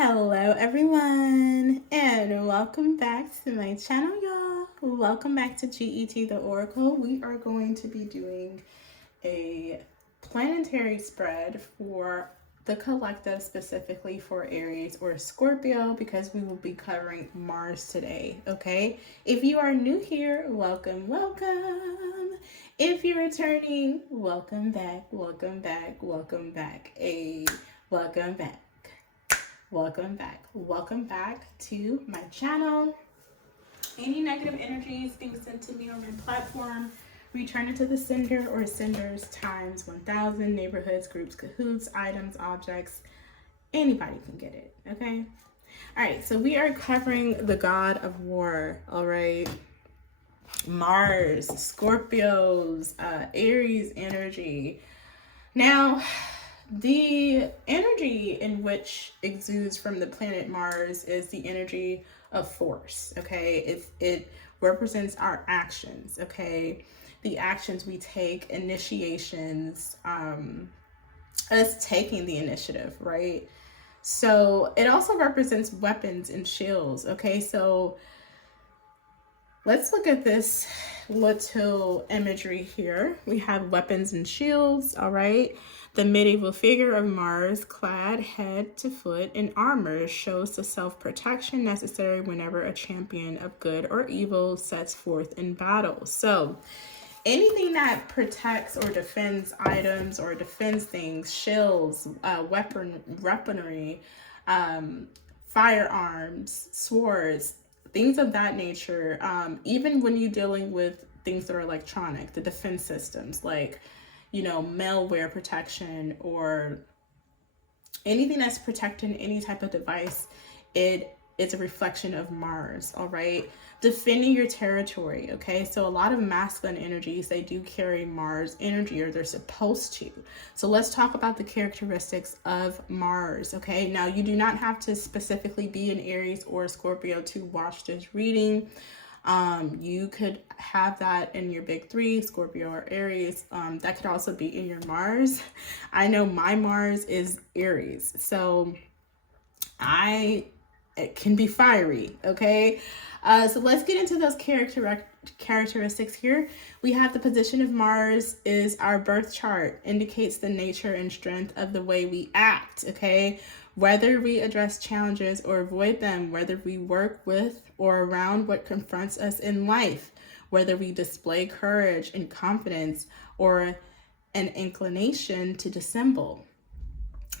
Hello everyone and welcome back to my channel, y'all. Welcome back to GET the Oracle. We are going to be doing a planetary spread for the collective, specifically for Aries or Scorpio, because we will be covering Mars today. Okay, if you are new here, welcome. If you're returning, welcome back. Welcome back. Welcome back to my channel. Any negative energies being sent to me on my platform, return it to the sender or senders times 1000. Neighborhoods, groups, cahoots, items, objects, anybody can get it. Okay. All right, so we are covering the god of war. All right, Mars, Scorpios, Aries energy. Now, the energy in which exudes from the planet Mars is the energy of force. Okay, it represents our actions. Okay, the actions we take, initiations, us taking the initiative, right? So it also represents weapons and shields. Okay, so let's look at this little imagery here. We have weapons and shields. All right. The medieval figure of Mars, clad head to foot in armor, shows the self-protection necessary whenever a champion of good or evil sets forth in battle. So anything that protects or defends items or defends things, shields, weaponry, firearms, swords, things of that nature. Even when you're dealing with things that are electronic, the defense systems, like, malware protection or anything that's protecting any type of device, it's a reflection of Mars. All right, defending your territory. Okay, so a lot of masculine energies, they do carry Mars energy, or they're supposed to. So let's talk about the characteristics of Mars. Okay, now you do not have to specifically be an Aries or Scorpio to watch this reading. You could have that in your big three, Scorpio or Aries. That could also be in your Mars. I know my Mars is Aries, so it can be fiery. Okay, so let's get into those characteristics here. We have the position of Mars is our birth chart, indicates the nature and strength of the way we act. Okay, whether we address challenges or avoid them, whether we work with or around what confronts us in life, whether we display courage and confidence or an inclination to dissemble,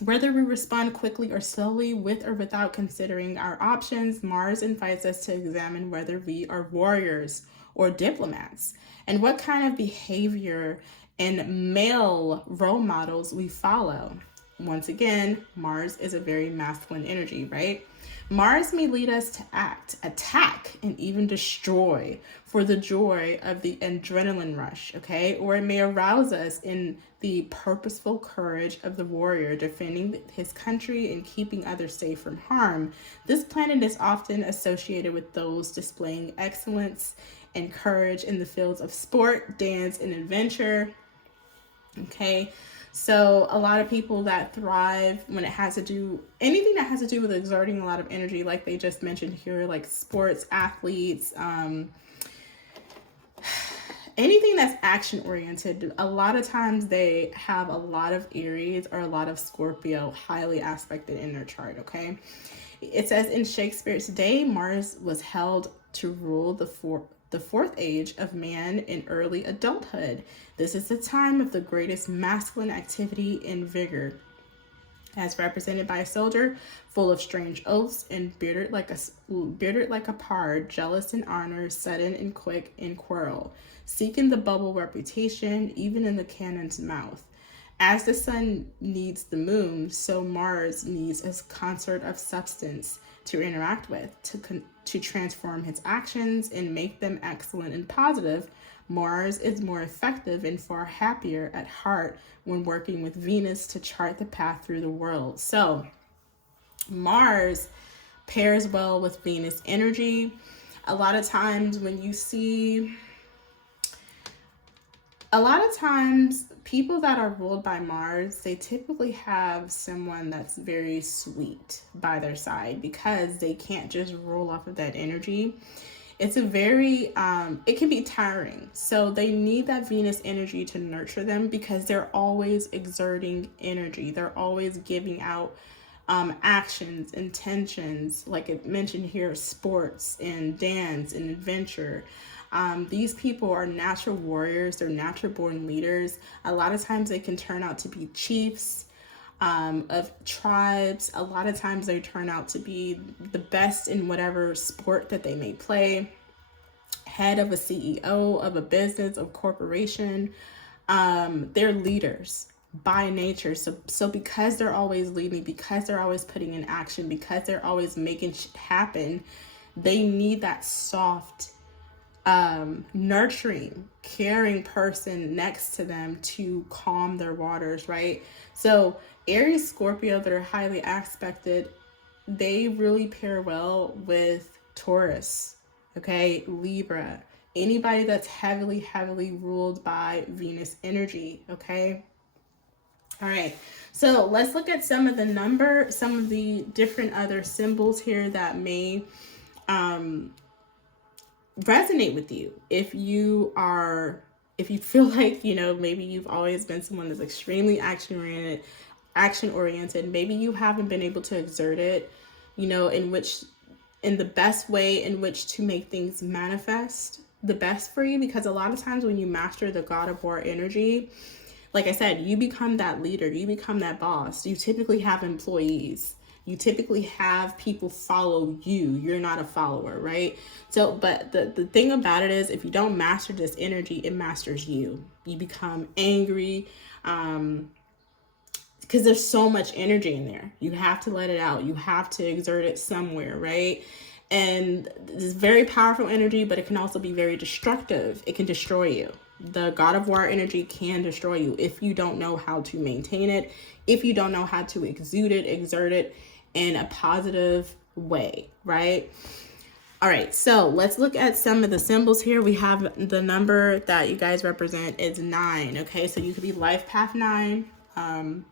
whether we respond quickly or slowly, with or without considering our options. Mars invites us to examine whether we are warriors or diplomats, and what kind of behavior and male role models we follow. Once again, Mars is a very masculine energy, right? Mars may lead us to act, attack, and even destroy for the joy of the adrenaline rush, okay? Or it may arouse us in the purposeful courage of the warrior defending his country and keeping others safe from harm. This planet is often associated with those displaying excellence and courage in the fields of sport, dance, and adventure, okay? So a lot of people that thrive when it has to do anything that has to do with exerting a lot of energy, like they just mentioned here, like sports, athletes, anything that's action oriented, a lot of times they have a lot of Aries or a lot of Scorpio highly aspected in their chart. Okay, it says in Shakespeare's day, Mars was held to rule the fourth age of man in early adulthood. This is the time of the greatest masculine activity and vigor, as represented by a soldier full of strange oaths and bearded like a pard, jealous in honor, sudden and quick in quarrel, seeking the bubble reputation even in the cannon's mouth. As the sun needs the moon, so Mars needs a concert of substance to interact with, to transform his actions and make them excellent and positive. Mars is more effective and far happier at heart when working with Venus to chart the path through the world. So Mars pairs well with Venus energy. A lot of times when you see A lot of times, people that are ruled by Mars, they typically have someone that's very sweet by their side because they can't just roll off of that energy. It's a very, it can be tiring. So they need that Venus energy to nurture them because they're always exerting energy. They're always giving out actions, intentions, like it mentioned here, sports and dance and adventure. These people are natural warriors, they're natural born leaders. A lot of times they can turn out to be chiefs of tribes. A lot of times they turn out to be the best in whatever sport that they may play, head of a CEO of a business, of corporation. They're leaders by nature. So because they're always leading, because they're always putting in action, because they're always making shit happen, they need that soft, nurturing, caring person next to them to calm their waters, right? So Aries, Scorpio that are highly aspected, they really pair well with Taurus, okay, Libra, anybody that's heavily ruled by Venus energy, okay? All right, so let's look at some of the different other symbols here that may resonate with you. If you feel like, maybe you've always been someone that's extremely action oriented, maybe you haven't been able to exert it, in the best way in which to make things manifest the best for you, because a lot of times when you master the God of War energy, like I said, you become that leader, you become that boss. You typically have employees. You typically have people follow you. You're not a follower, right? So, but the thing about it is, if you don't master this energy, it masters you. You become angry, because there's so much energy in there. You have to let it out. You have to exert it somewhere, right? And it's very powerful energy, but it can also be very destructive. It can destroy you. The God of War energy can destroy you if you don't know how to maintain it, if you don't know how to exude it, exert it in a positive way, right? All right, so let's look at some of the symbols here. We have the number that you guys represent is 9, okay? So you could be life path 9. All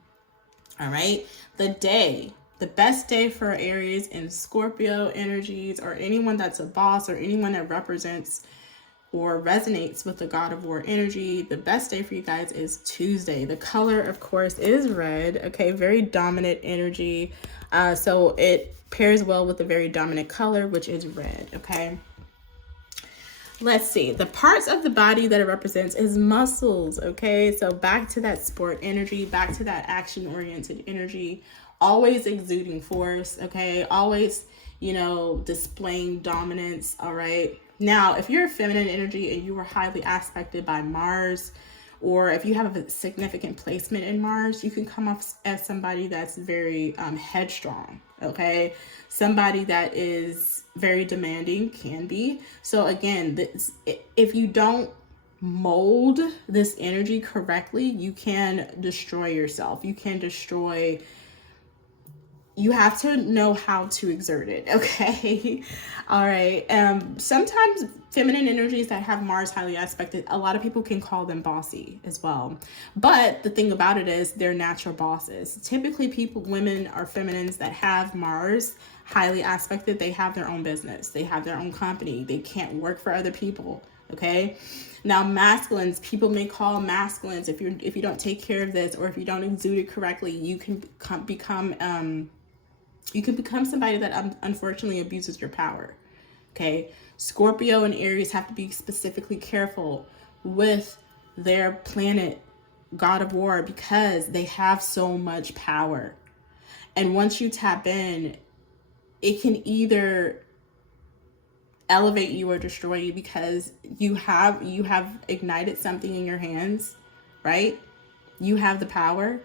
right, the best day for Aries and Scorpio energies, or anyone that's a boss, or anyone that represents or resonates with the God of War energy, the best day for you guys is Tuesday. The color, of course, is red. Okay, very dominant energy. So it pairs well with a very dominant color, which is red. Okay. Let's see. The parts of the body that it represents is muscles. Okay, so back to that sport energy, back to that action-oriented energy, always exuding force. Okay, always, displaying dominance. All right. Now, if you're a feminine energy and you are highly aspected by Mars, or if you have a significant placement in Mars, you can come off as somebody that's very headstrong, okay? Somebody that is very demanding, can be. So again, if you don't mold this energy correctly, you can destroy yourself. You have to know how to exert it, okay? All right. Sometimes feminine energies that have Mars highly aspected, a lot of people can call them bossy as well. But the thing about it is they're natural bosses. Typically women are feminines that have Mars highly aspected. They have their own business. They have their own company. They can't work for other people, okay? Now, masculines, people may call masculines, if you don't take care of this, or if you don't exude it correctly, you can become somebody that unfortunately abuses your power. Okay. Scorpio and Aries have to be specifically careful with their planet God of War because they have so much power. And once you tap in, it can either elevate you or destroy you because you have ignited something in your hands, right? You have the power.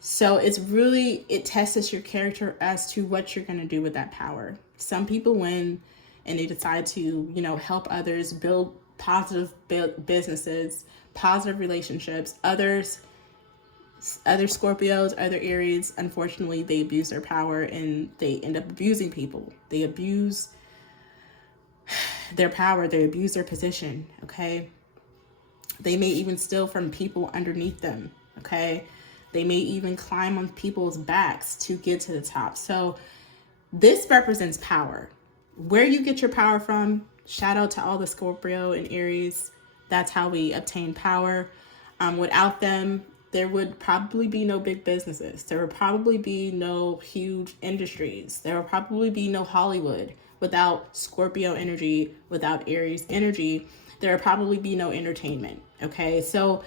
So it tests your character as to what you're going to do with that power. Some people win and they decide to, help others build positive businesses, positive relationships. Other Scorpios, other Aries, unfortunately, they abuse their power and they end up abusing people. They abuse their power. They abuse their position. Okay. They may even steal from people underneath them, okay? They may even climb on people's backs to get to the top. So this represents power. Where you get your power from, shout out to all the Scorpio and Aries. That's how we obtain power. Without them, there would probably be no big businesses. There would probably be no huge industries. There would probably be no Hollywood without Scorpio energy, without Aries energy. There would probably be no entertainment. Okay, so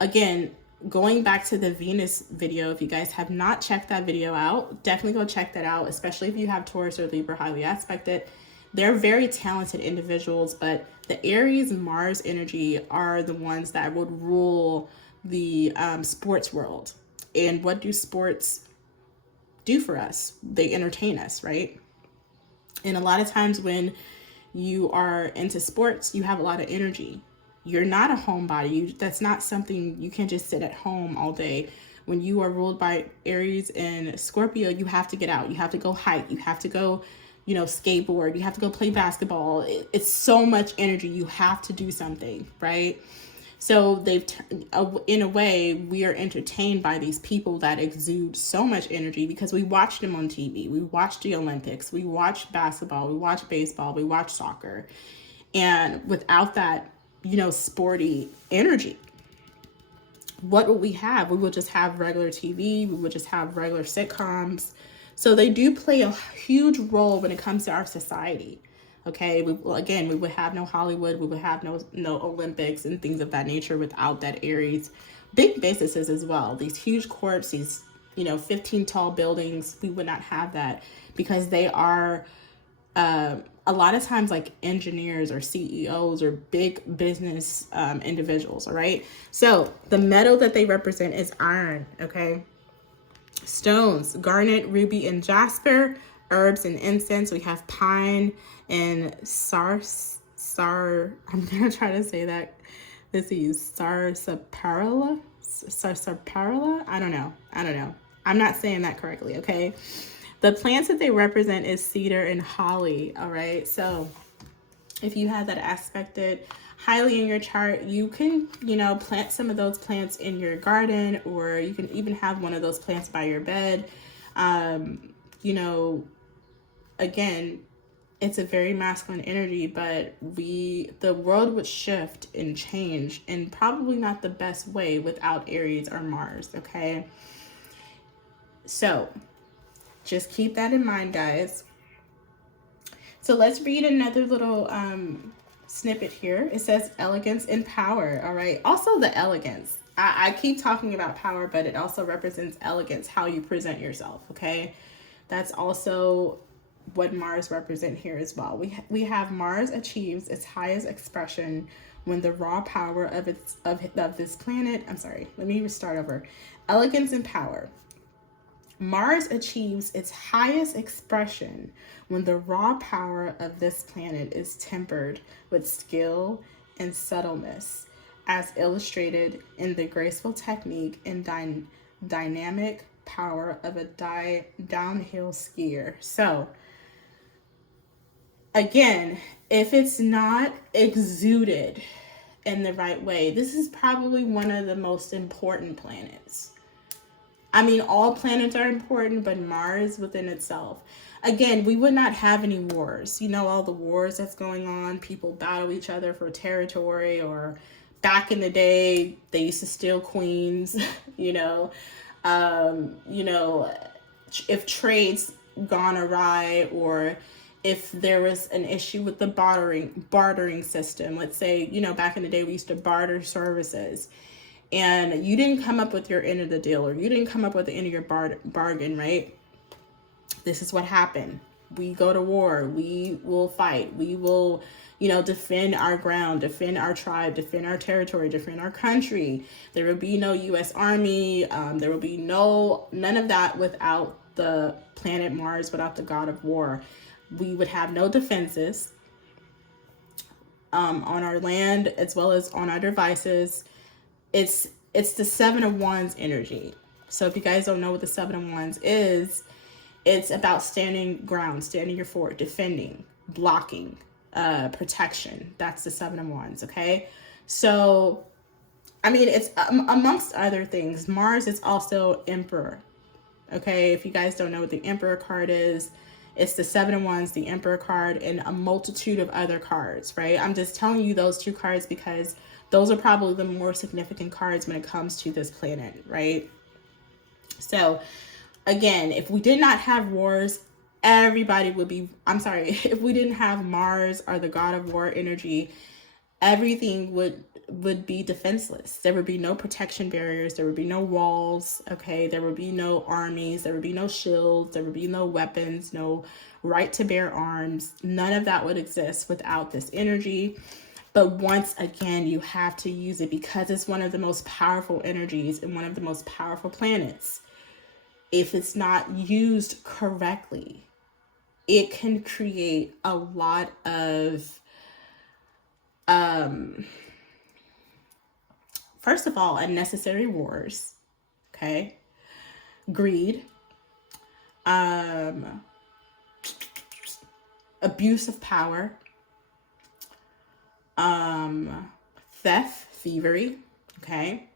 again, going back to the Venus video, if you guys have not checked that video out, definitely go check that out, especially if you have Taurus or Libra highly aspected. They're very talented individuals, but the Aries Mars energy are the ones that would rule the sports world. And what do sports do for us? They entertain us, right? And a lot of times when you are into sports, you have a lot of energy. You're not a homebody. That's not something you can just sit at home all day. When you are ruled by Aries and Scorpio, you have to get out. You have to go hike. You have to go, skateboard. You have to go play basketball. It's so much energy. You have to do something, right? So in a way, we are entertained by these people that exude so much energy because we watch them on TV. We watch the Olympics. We watch basketball. We watch baseball. We watch soccer. And without that, sporty energy, what would we have? We would just have regular TV. We would just have regular sitcoms. So they do play a huge role when it comes to our society. Okay, we would have no Hollywood. We would have no Olympics and things of that nature without that Aries. Big businesses as well. These huge courts, these 15 tall buildings. We would not have that because they are a lot of times like engineers or CEOs or big business individuals. All right. So the metal that they represent is iron. Okay. Stones, garnet, ruby, and jasper. Herbs and incense, we have pine and I'm gonna try to say that. Let's see, sarsaparilla. I don't know. I'm not saying that correctly, okay? The plants that they represent is cedar and holly, all right? So if you have that aspected highly in your chart, you can, plant some of those plants in your garden, or you can even have one of those plants by your bed. Again, it's a very masculine energy, but the world would shift and change, and probably not the best way without Aries or Mars, okay? So just keep that in mind, guys. So let's read another little snippet here. It says elegance and power, all right? Also the elegance. I keep talking about power, but it also represents elegance, how you present yourself, okay? That's also what Mars represent here as well. We have Mars achieves its highest expression when the raw power of this planet. I'm sorry, let me restart over. Elegance and power. Mars achieves its highest expression when the raw power of this planet is tempered with skill and subtleness, as illustrated in the graceful technique and dynamic power of a downhill skier. So again, if it's not exuded in the right way, this is probably one of the most important planets. I mean, all planets are important, but Mars within itself. Again, we would not have any wars. All the wars that's going on, people battle each other for territory, or back in the day, they used to steal queens, if trades gone awry, or if there was an issue with the bartering system. Let's say, back in the day, we used to barter services, and you didn't come up with your end of the deal, or you didn't come up with the end of your bargain, right? This is what happened. We go to war. We will fight. We will, defend our ground, defend our tribe, defend our territory, defend our country. There will be no U.S. Army. There will be none of that without the planet Mars, without the god of war. We would have no defenses on our land as well as on our devices. It's the Seven of Wands energy. So if you guys don't know what the Seven of Wands is, it's about standing ground, standing your fort, defending, blocking, protection. That's the Seven of Wands, okay? So I mean, it's amongst other things. Mars is also Emperor. Okay, if you guys don't know what the Emperor card is, it's the 7 of Wands, the Emperor card, and a multitude of other cards, right? I'm just telling you those 2 cards because those are probably the more significant cards when it comes to this planet, right? So, again, if we did not have wars, everybody would be, I'm sorry, if we didn't have Mars or the god of war energy, everything would be defenseless. There would be no protection barriers, there would be no walls, okay? There would be no armies, there would be no shields, there would be no weapons, no right to bear arms. None of that would exist without this energy. But once again, you have to use it because it's one of the most powerful energies and one of the most powerful planets. If it's not used correctly, it can create a lot of first of all, unnecessary wars, okay? Greed, abuse of power, theft, thievery, okay?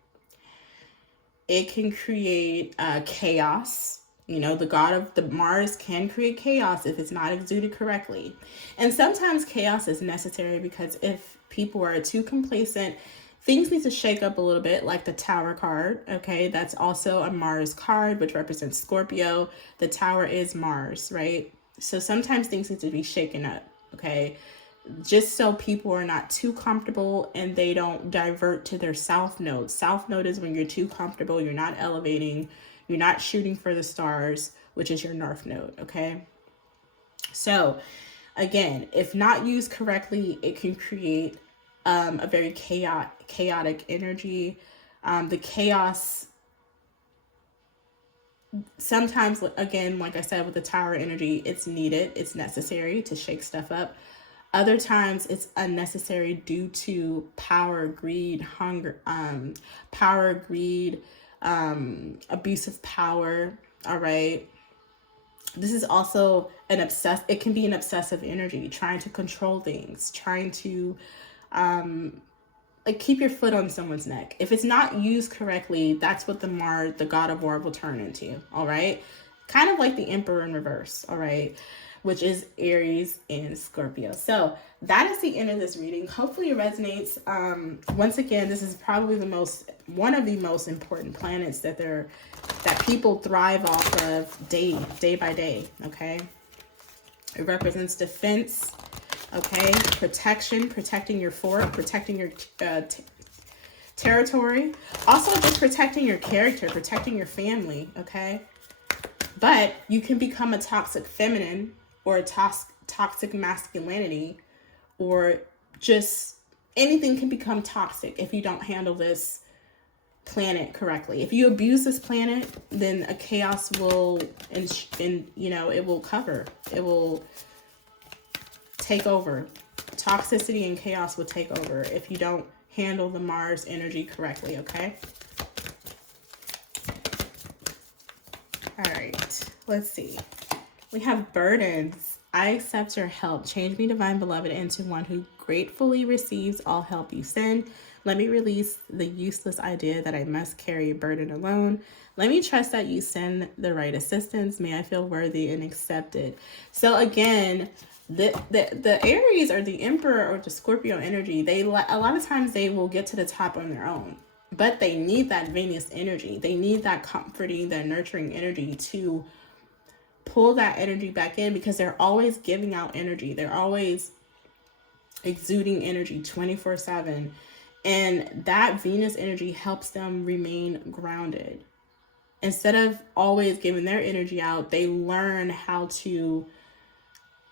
It can create chaos. You know, the god of the Mars can create chaos if it's not exuded correctly. And sometimes chaos is necessary because if people are too complacent, things need to shake up a little bit, like the Tower card, okay? That's also a Mars card, which represents Scorpio. The Tower is Mars, right? So sometimes things need to be shaken up, okay? Just so people are not too comfortable and they don't divert to their south node. South node is when you're too comfortable, you're not elevating, you're not shooting for the stars, which is your north node, okay? So again, if not used correctly, it can create a very chaotic energy. The chaos, sometimes, again, like I said, with the Tower energy, it's needed, it's necessary to shake stuff up. Other times it's unnecessary due to power, greed, hunger, abuse of power. All right. This is also it can be an obsessive energy, trying to control things, trying to like keep your foot on someone's neck. If it's not used correctly, that's what the god of war will turn into. All right. Kind of like the Emperor in reverse. All right. Which is Aries and Scorpio. So that is the end of this reading. Hopefully it resonates. Once again, this is probably one of the most important planets that people thrive off of day by day. Okay, it represents defense. Okay, protection, protecting your fort, protecting your territory. Also, just protecting your character, protecting your family. Okay, but you can become a toxic feminine or a toxic masculinity, or just anything can become toxic if you don't handle this planet correctly. If you abuse this planet, then a chaos will, and you know, it will take over. Toxicity and chaos will take over if you don't handle the Mars energy correctly, okay? All right, let's see. We have burdens. I accept your help. Change me, divine beloved, into one who gratefully receives all help you send. Let me release the useless idea that I must carry a burden alone. Let me trust that you send the right assistance. May I feel worthy and accepted. So again, the Aries or the Emperor or the Scorpio energy, a lot of times they will get to the top on their own. But they need that Venus energy. They need that comforting, that nurturing energy to pull that energy back in, because they're always giving out energy. They're always exuding energy 24/7. And that Venus energy helps them remain grounded. Instead of always giving their energy out, they learn how to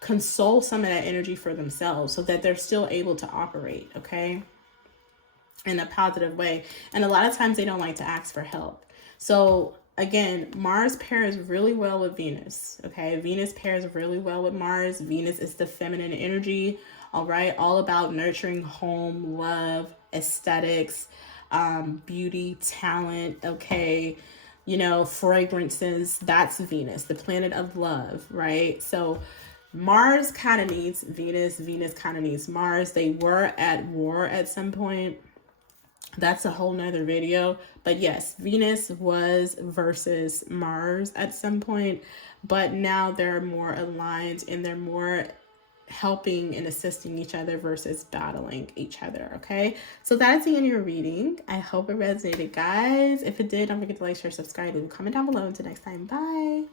console some of that energy for themselves so that they're still able to operate, okay, in a positive way. And a lot of times they don't like to ask for help. So again, Mars pairs really well with Venus, okay? Venus pairs really well with Mars. Venus is the feminine energy, all right? All about nurturing home, love, aesthetics, beauty, talent, okay? You know, fragrances. That's Venus, the planet of love, right? So Mars kind of needs Venus. Venus kind of needs Mars. They were at war at some point. That's a whole nother video. But yes, Venus was versus Mars at some point, but now they're more aligned and they're more helping and assisting each other versus battling each other. Okay, so that is the end of your reading. I hope it resonated, guys. If it did, don't forget to like, share, subscribe, leave a comment down below. Until next time, bye.